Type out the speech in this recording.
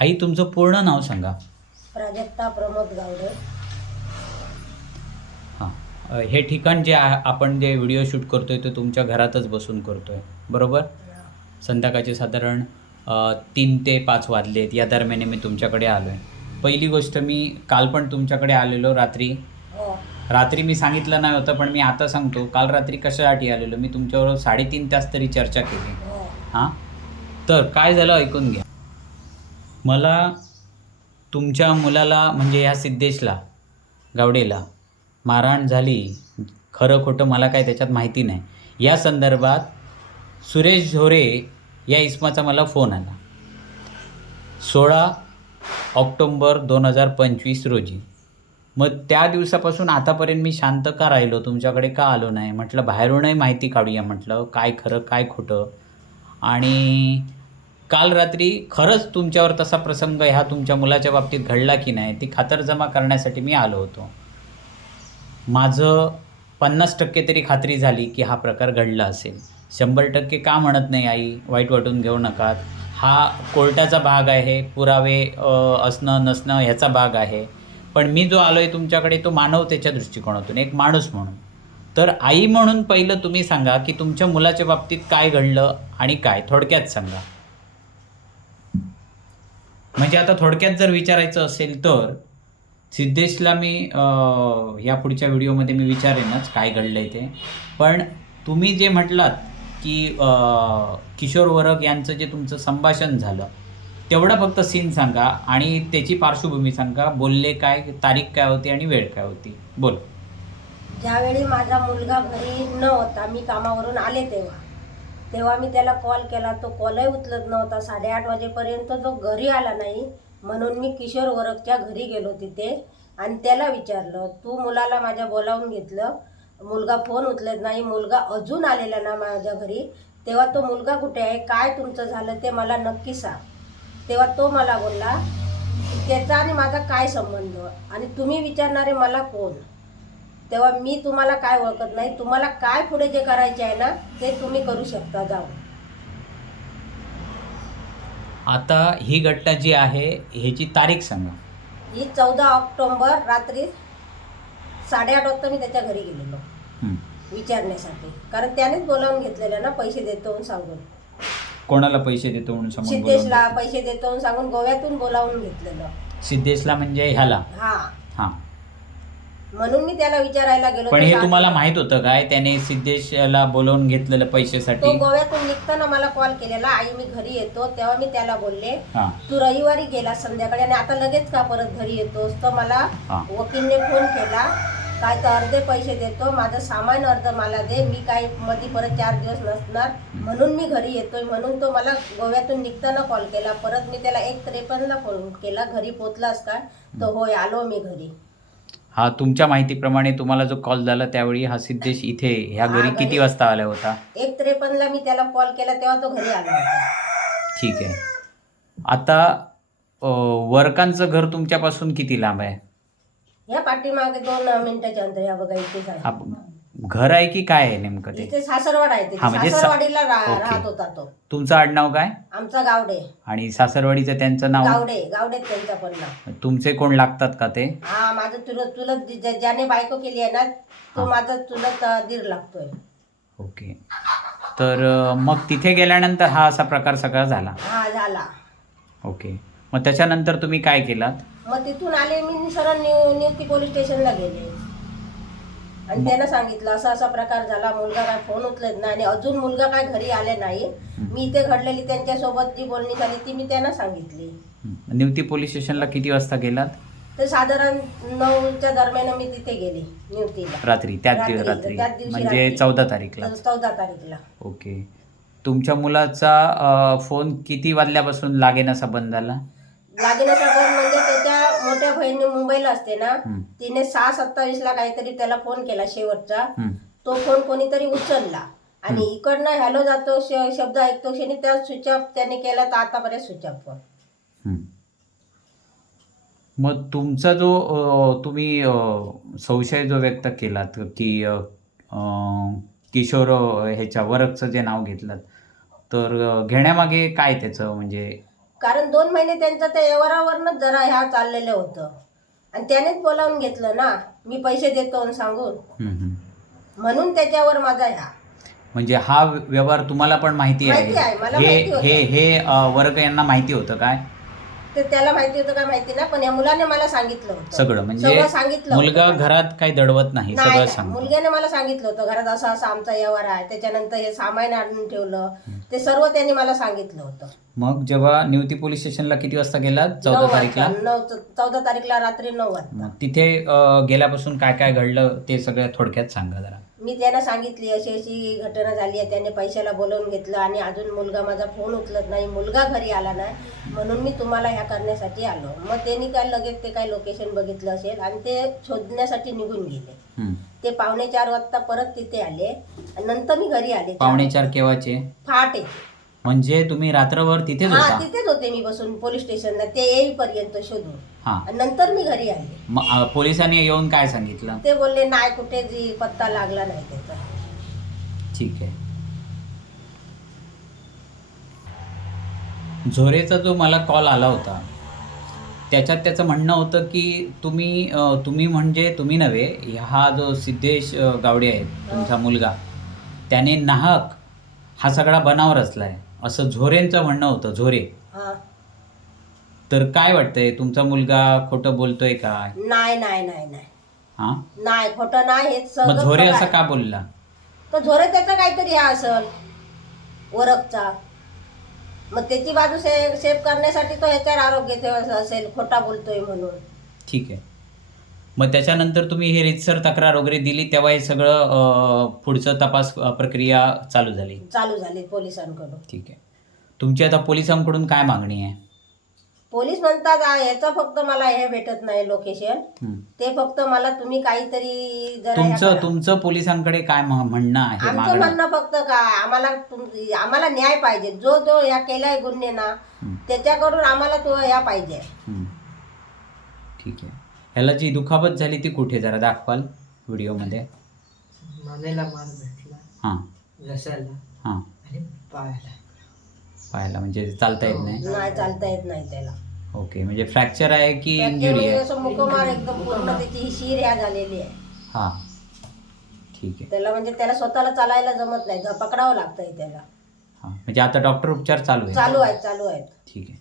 आई तुमचं पूर्ण नाव सांगा. प्राजक्ता प्रमोद गावडे. हां. हे ठिकाण जे आहे आपण जे व्हिडिओ शूट करतोय ते तुमच्या घरातच बसून करतोय. बरोबर? संध्याकाळचे साधारण अ, तीन ते पाच वाजले आहेत. या दरम्याने मी तुमच्याकडे आलो आहे पहिली गोष्ट मी काल पण तुमच्याकडे आलेलो रात्री. हो. रात्री मी सांगितलं नाही होतं पण मी आता सांगतो. काल रात्री कशासाठी आलेलो? मी तुमच्याबरोबर साडेतीन तास तरी चर्चा केली. हो. हां? तर काय झालं ऐकून घ्या. मला तुमच्या मुलाला म्हणजे ह्या सिद्धेशला गावडेला मारहाण झाली. खरं खोटं मला काय त्याच्यात माहिती नाही. या संदर्भात सुरेश झोरे या इस्माचा मला फोन आला. सोळा ऑक्टोंबर दोन हजार पंचवीस रोजी. मग त्या दिवसापासून आतापर्यंत मी शांत का राहिलो? तुमच्याकडे का आलो नाही? म्हटलं बाहेरूनही माहिती काढूया म्हटलं. काय खरं काय खोटं? आणि काल रात्री खरंच तुमच्यावर तसा प्रसंग ह्या तुमच्या मुलाच्या बाबतीत घडला की नाही ती खातरजमा करण्यासाठी मी आलो होतो. माझं पन्नास टक्के तरी खात्री झाली की हा प्रकार घडला असेल. शंभर टक्के का म्हणत नाही आई वाईट वाटून घेऊ नका. हा कोर्टाचा भाग आहे पुरावे असणं नसणं ह्याचा भाग आहे. पण मी जो आलो आहे तुमच्याकडे तो मानवतेच्या दृष्टिकोनातून एक माणूस म्हणून. तर आई म्हणून पहिलं तुम्ही सांगा की तुमच्या मुलाच्या बाबतीत काय घडलं आणि काय थोडक्यात सांगा. म्हणजे आता थोडक्यात जर विचारायचं असेल तर सिद्धेशला मी या पुढच्या व्हिडिओमध्ये मी विचारेनच काय घडलं आहे ते. पण तुम्ही जे म्हटलात की किशोर वरग यांचं जे तुमचं संभाषण झालं तेवढं फक्त सीन सांगा आणि त्याची पार्श्वभूमी सांगा. बोलले काय तारीख काय होती आणि वेळ काय होती? बोल. ज्यावेळी माझा मुलगा घरी न होता मी कामावरून आले तेव्हा. तेव्हा मी त्याला कॉल केला. तो कॉलही उचलत नव्हता. साडेआठ वाजेपर्यंत तो घरी आला नाही. म्हणून मी किशोर वरकच्या घरी गेलो तिथे आणि त्याला विचारलं तू मुलाला माझ्या बोलावून घेतलं? मुलगा फोन उचलत नाही. मुलगा अजून आलेला ना माझ्या घरी? तेव्हा तो मुलगा कुठे आहे? काय तुमचं झालं? ते मला नक्की सांग. तेव्हा तो मला बोलला त्याचा आणि माझा काय संबंध? आणि तुम्ही विचारणारे मला कोण? तेव्हा मी तुम्हाला काय ओळखत नाही तुम्हाला काय पुढे जे करायचे आहे ना ते तुम्ही करू शकता जाऊन आता ही घटना जी आहे ह्याची तारीख सांगा. ही चौदा ऑक्टोंबर रात्री साडेआठ वाजता मी त्याच्या घरी गेलेलो. हं. विचारण्यासाठी. कारण त्यानेच बोलावून घेतलेलं ना पैसे देतो म्हणून सांगून. कोणाला पैसे देतो म्हणून सिद्धेशला पैसे देतो म्हणून सांगून गोव्यातून बोलावून घेतलेलं. सिद्धेशला म्हणजे ह्याला? हा. हां. म्हणून मी त्याला विचारायला गेलो पण हे तुम्हाला माहीत होतं काय? त्याने सिद्धेशला बोलवून घेतलेलं तो पैशासाठी गोव्यातून निघताना मला कॉल केलेला आई मी घरी येतो. तेव्हा मी त्याला बोलले हां. तू रविवारी गेला संध्याकाळी आणि आता लगेच का परत घरी येतोस? तर मला हां. वकीलने फोन केला काय तर अर्धे पैसे देतो माझं सामान अर्ध मला दे मी काय मध्ये परत चार दिवस नसणार म्हणून मी घरी येतोय. म्हणून तो मला गोव्यातून निघताना कॉल केला. परत मी त्याला एक त्रेपन्नला फोन केला घरी पोचलास का? तर होय आलो मी घरी. हा तुमच्या माहितीप्रमाणे तुम्हाला जो कॉल झाला त्यावेळी हा सिद्धेश इथे ह्या घरी. किती वाजता आला होता? एक त्रेपन्नला मी त्याला कॉल केला तेव्हा तो घरी आला होता. ठीक आहे. आता अं, वरकांचं घर तुमच्यापासून किती लांब आहे? या पाठीमागे दोन मिनिटाच्या अंतर या बघा आप- घर आहे की काय आहे नेमकं ते? इथे सासरवाड आहे हा, म्हणजे तिथे सा- सासरवाडीला रा- ओके. राहत होता तो. तुमचं आडनाव काय? आमचा गावडे. आणि सासरवाडीचं त्यांचं नाव? गावडे गावडे त्यांचा पण नाव तुमचे कोण लागतात का ते? हा माझं चुलत ज्या- ज्याने बायको केली आहे ना तो माझा अं, दीर लागतोय. ओके. तर अं, मग तिथे गेल्यानंतर हा असा प्रकार सगळा झाला? हा झाला. ओके. मग त्याच्यानंतर तुम्ही काय केलात? मग तिथून आले मी सरळ न्यू नियुक्ती पोलीस स्टेशनला गेले. आणि त्यानं सांगितलं असा असा प्रकार झाला मुलगा काय फोन उचलत नाही आणि अजून मुलगा काय घरी आले नाही. मी इथे घडलेली त्यांच्यासोबत जी बोलणी झाली ती मी त्यांना सांगितली. निवती पोलीस स्टेशनला किती वाजता गेलात? तर साधारण नऊच्या दरम्यान मी तिथे गेली नियुक्तीला रात्री त्याच दिवस रात्री, त्याच दिवशी म्हणजे रात्री. चौदा तारीखला. चौदा तारीखला. ओके. तुमच्या मुलाचा अं, फोन किती वाजल्यापासून लागेनासा बंद झाला? फोन म्हणजे त्याच्या मोठ्या बहिणी मुंबईला असते ना. तिने सहा सत्तावीस ला काहीतरी त्याला फोन केला शेवटचा. तो फोन कोणीतरी उचलला आणि इकडनं हॅलो जातो श- शब्द ऐकतो क्षणी त्या स्विच ऑफ त्याने केला तर आतापर्यंत स्विच ऑफ फोन. मग तुमचा जो अं, तुम्ही अं, संशय जो व्यक्त केलात की अं, अं, किशोर अं, ह्याच्या वरकचं जे नाव घेतलं तर अं, घेण्यामागे काय त्याचं म्हणजे कारण दोन महिने त्यांचं त्या व्यवहारावरनंच जरा ह्या चाललेलं होतं. आणि त्यानेच बोलावून घेतलं ना मी पैसे देतो आणि सांगून. हम्म. म्हणून त्याच्यावर माझा ह्या. म्हणजे हा व्यवहार तुम्हाला पण माहिती माहिती आहे, हे माहिती होतं. हे हे अ, वर्ग यांना माहिती होतं काय? ते त्याला माहिती होतं काय माहिती ना पण या मुलाने मला सांगितलं होतं. सगळं म्हणजे सगळं सांगितलं मुलगा. घरात काही दडवत नाही नाही सगळं नाही. सांगतो. मुलग्याने मला सांगितलं होतं घरात असा असा आमचा व्यवहार आहे त्याच्यानंतर हे सामान आणून ठेवलं ते सर्व त्यांनी मला सांगितलं होतं. मग जेव्हा निवती पोलीस स्टेशनला किती वाजता गेला नऊ चौदा वाजता तारीखला? नऊ चौदा तारीखला रात्री नऊ वाजता. मग तिथे अ, गेल्यापासून काय काय घडलं ते सगळं थोडक्यात सांगा जरा. मी त्यांना सांगितली अशी अशी घटना झाली आहे त्याने पैशाला बोलवून घेतलं आणि अजून मुलगा माझा फोन उचलत नाही मुलगा घरी आला नाही म्हणून मी तुम्हाला ह्या करण्यासाठी आलो. मग त्यांनी काय लगेच ते काय लोकेशन बघितलं असेल आणि ते शोधण्यासाठी निघून गेले. ते पावणे चार वाजता परत तिथे आले आणि नंतर मी घरी आले. पावणे चार केव्हाचे? पहाटे. म्हणजे तुम्ही रात्रभर तिथेच हा होता? तिथेच होते मी बसून पोलीस स्टेशनला. ते येईपर्यंत शोधून. हा. आणि नंतर मी घरी आले. मग अ, पोलिसांनी येऊन काय सांगितलं? ते बोलले नाही कुठे जी पत्ता लागला नाही त्याचा. ठीक आहे. झोरेचा जो मला कॉल आला होता त्याच्यात त्याचं म्हणणं होतं की तुम्ही अ, तुम्ही म्हणजे तुम्ही नव्हे हा जो सिद्धेश अ, गावडे आहे तुमचा मुलगा त्याने नाहक हा सगळा बनाव रचलाय. असं झोरेंचं म्हणणं होतं झोरे. हा. तर काय वाटतंय? तुमचा मुलगा खोटं बोलतोय काय नाही नाही नाही नाही. हा? नाही खोटं नाही हे मग सगळं झोरे असं आहे. का बोलला? तर झोरे त्याचा काहीतरी हा असल वरकचा मग त्याची बाजू से सेफ करण्यासाठी तो ह्याच्यावर आरोग्य असेल खोटा बोलतोय म्हणून. ठीक आहे. मग त्याच्यानंतर तुम्ही हे रितसर तक्रार वगैरे दिली तेव्हा हे सगळं अं, पुढचं तपास अं, प्रक्रिया चालू झाली. चालू झाले पोलिसांकडून. ठीक आहे. तुमची आता पोलिसांकडून काय मागणी आहे? पोलीस म्हणतात "आ, ह्याचं फक्त मला हे भेटत नाही लोकेशन. ते फक्त मला तुम्ही काहीतरी जरा तुमचं करा." तुमचं पोलिसांकडे काय म्ह- म्हणणं आहे आमचं मागणं? म्हणणं फक्त काय आम्हाला तुम- आम्हाला न्याय पाहिजे. जो जो ह्या केलाय गुन्हे ना. त्याच्याकडून आम्हाला तो ह्या पाहिजे. ठीक आहे. ह्याला जी दुखापत झाली ती कुठे? जरा दाखवाल व्हिडिओमध्ये. मानेला मार भेटला. हां. घसायला. हां. आणि पायाला पाहायला म्हणजे चालता येत नाही? नाही चालता येत नाही त्याला. ओके म्हणजे फ्रॅक्चर आहे की इंजुरी म्हणजे आहे? असं मुकमार एकदम पूर्ण त्याची ही शीर ह्या झालेली आहे. हां. ठीक आहे. त्याला म्हणजे त्याला स्वतःला चालायला जमत नाही पकडावं लागतंय त्याला. हां म्हणजे आता डॉक्टर उपचार चालू आहे चालू आहेत चालू आहेत. ठीक आहे.